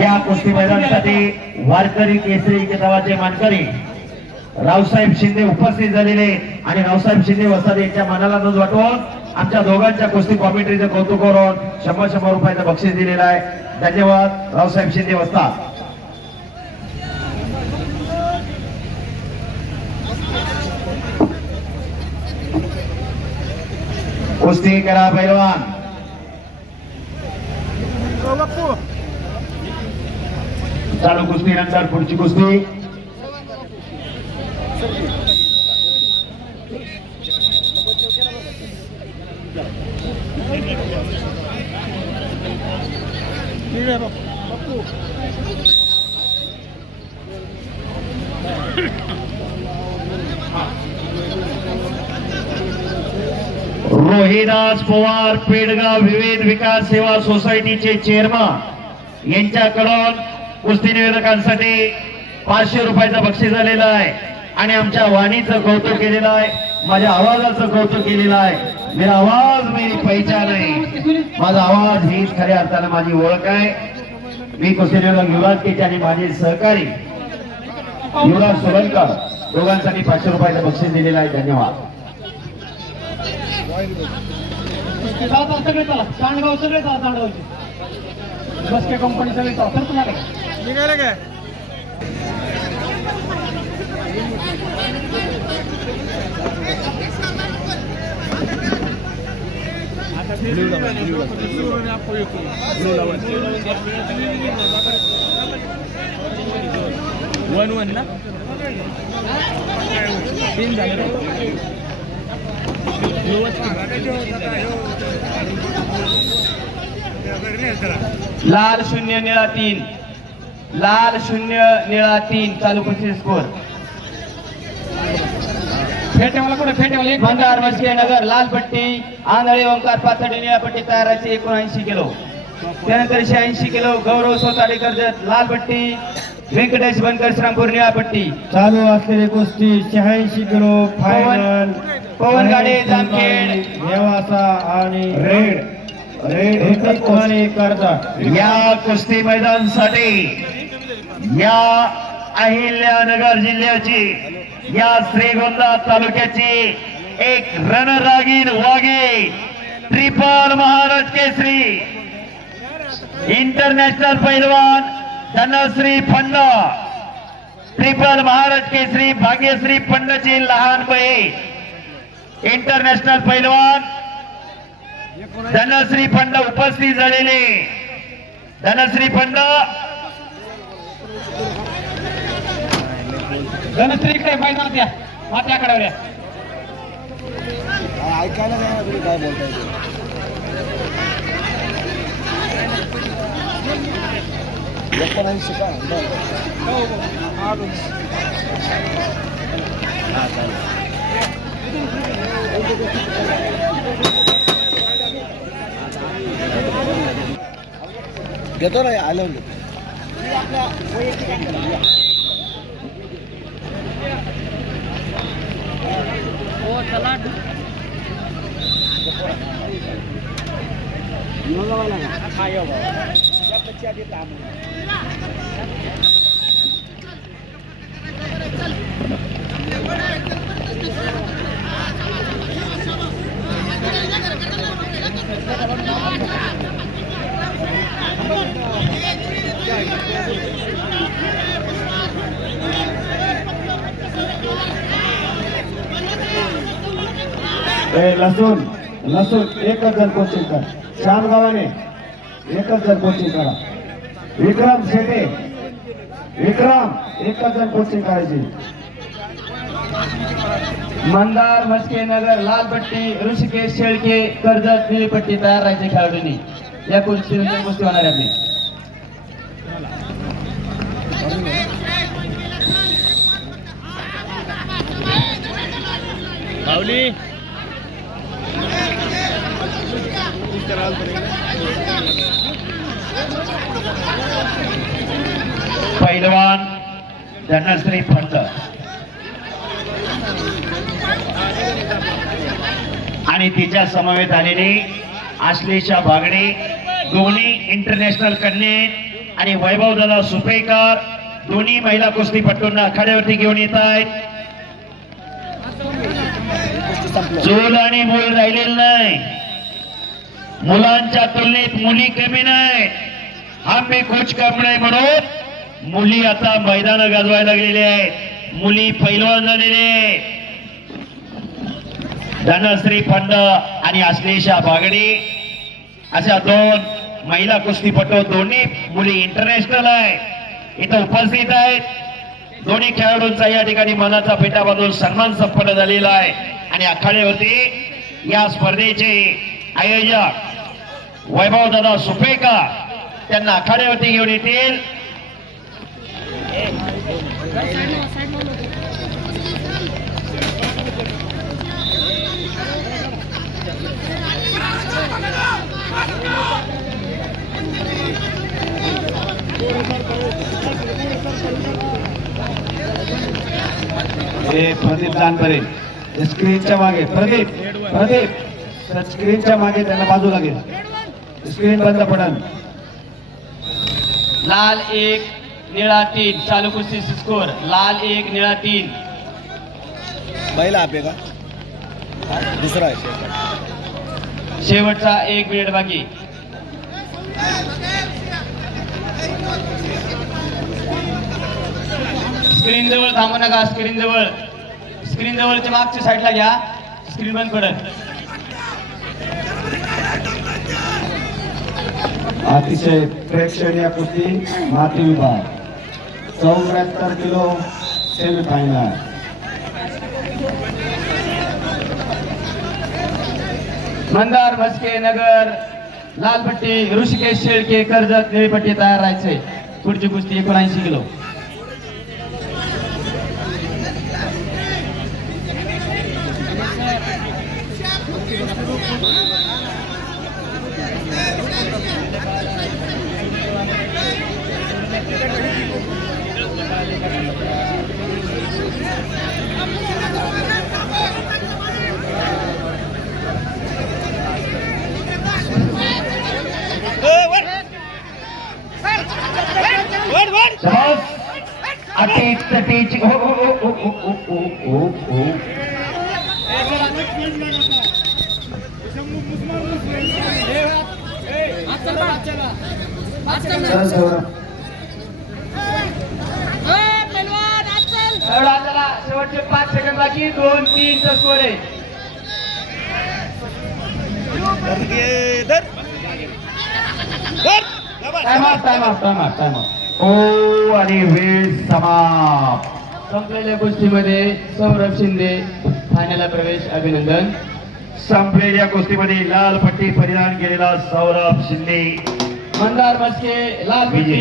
या कुस्ती मैदानासाठी वारकरी केसरी किताबाचे मानकरी रावसाहेब शिंदे उपस्थित झालेले आणि रावसाहेब शिंदे वस्ताद यांच्या मनाला नोंद वाटून आमच्या दोघांच्या कुस्ती कॉमेंट्रीचं कौतुक करून 100 रुपयाचं बक्षीस दिलेलं आहे. धन्यवाद रावसाहेब शिंदे वस्ताद. कुस्ती करा पैलवान. चालू कुस्ती नंतर पुढची कुस्ती. रोहिदास पवार पेडगाव विविध विकास सेवा सोसायटीचे चेअरमन यांच्याकडून कुस्ती निवेदकांसाठी 500 रुपयाचं बक्षीस झालेलं आहे आणि आमच्या वाणीचं कौतुक केलेलं आहे, माझ्या आवाजाचं कौतुक केलेलं आहे. मेरा आवाज मेरी पहचान आहे. माझा आवाज हीच खऱ्या अर्थानं माझी ओळख आहे. मी कुस्ती निवेदक युवराज केचे आणि माझे सहकारी युवराज सोलनकर दोघांसाठी 500 रुपयाचं बक्षीस दिलेलं आहे. धन्यवाद. सगळे चला चांडगाव सगळे चला चांडगावचे बसके कंपनी सगळे चला तर तुम्हाला निघाले काय वन ना 3 झाले. लाल 0 निळा 3 लाल 0 निळा 3 चालू कुस्ती स्कोर. फेटेवाला कुठे फेटेवाला एक मंदार मस्के नगर लाल पट्टी आंधळे ओंकार पाथर्डी निळा पट्टी तयाराचे 79 किलो. त्यानंतर 86 किलो गौरव सोताडे कर्जत लाल पट्टी व्यंकटेश बनकर श्रामपूर निळा पट्टी. चालू असलेली कुस्ती 86 किलो फायनल पवन गाडे जामखेड नेवासा आणि रेड करतात. या कुस्ती मैदानासाठी या अहिल्यानगर जिल्ह्याची या श्रीगोंदा तालुक्याची एक रणरागीण वाघे ट्रिपल महाराज केसरी इंटरनॅशनल पैलवान धनश्री फंड ट्रिपल महाराज केसरी भाग्यश्री फंडची लहान बहीण इंटरनॅशनल पैलवान धनश्री फंड उपस्थित झालेले. धनश्री फंड धनश्रीकडे मैदानात द्या मात्याकडे द्या. ऐकायला काय बोलताय घेतो ना आलं लसूण एकच जण कोचिंग करा. श्याम गावाने एकच जण कोचिंग करा. विक्रम शेटे एकच जण कोचिंग करायची. मंदार मस्के नगर लाल पट्टी ऋषिकेश शेळके कर्जत निळी पट्टी तयार राहायचे खेळाडूंनी या कुस्ती होणार आहे आपली. माऊली पैलवान धनश्री फंड आणि तिच्या समवेत आलेली आश्लेषा बागडे दोन्ही इंटरनॅशनल कन्ये आणि वैभवदादा सुपेकर दोन्ही महिला कुस्तीपटूंना आखाड्यावरती घेऊन येत आहेत. कुस्ती संपलं. चूल आणि मूल राहिलेलं नाही. मुलांच्या तुलनेत मुली कमी नाही. हम भी कुछ कम नाही म्हणून मुली आता मैदान गाजवायला लागलेले आहेत. मुली पैलवान झालेले आहेत. धनश्री फंड आणि अश्लेषा बागडे अशा दोन महिला कुस्तीपटू दोन्ही मुली इंटरनॅशनल आहे इथं उपस्थित आहेत. दोन्ही खेळाडूंचा या ठिकाणी मनाचा फेटा बांधून सन्मान संपन्न झालेला आहे. आणि आखाड्यावरती या स्पर्धेचे आयोजक वैभवदादा सुपेकर त्यांना आखाड्यावरती घेऊन येतील. हे प्रदीप जानपरे स्क्रीनच्या मागे. प्रदीप स्क्रीनच्या मागे त्यांना बाजू लागेल. स्क्रीन बंद पडल. लाल 1 निळा 3 चालू कुस्ती स्कोर लाल 1 निळा 3. पहिला आपे का दुसरा आहे. शेवटचा 1 मिनिट बाकी. स्क्रीन जवळ थांबू नका. स्क्रीन जवळच्या मागच्या साईडला घ्या. स्क्रीन बंद पडत. अतिशय प्रेक्षणीय कुस्ती माती विभाग 74 किलो सेमीफायनल. मंदार भस्के नगर लालपट्टी ऋषिकेश शेळके कर्जत निळीपट्टी तयार राहायचे. पुढची कुस्ती 79 किलो. अटीच तटीच शेवटचे 5 सेकंद बाकी. 2-3 चा स्कोर आहे. टाइम ओ आणि वेळ समाप्त. संपलेल्या कुस्तीमध्ये सौरभ शिंदे फायनलला प्रवेश. अभिनंदन. संपलेल्या कुस्तीमध्ये लाल पट्टी परिधान केलेला सौरभ शिंदे मंदार मस्के लाल विजय.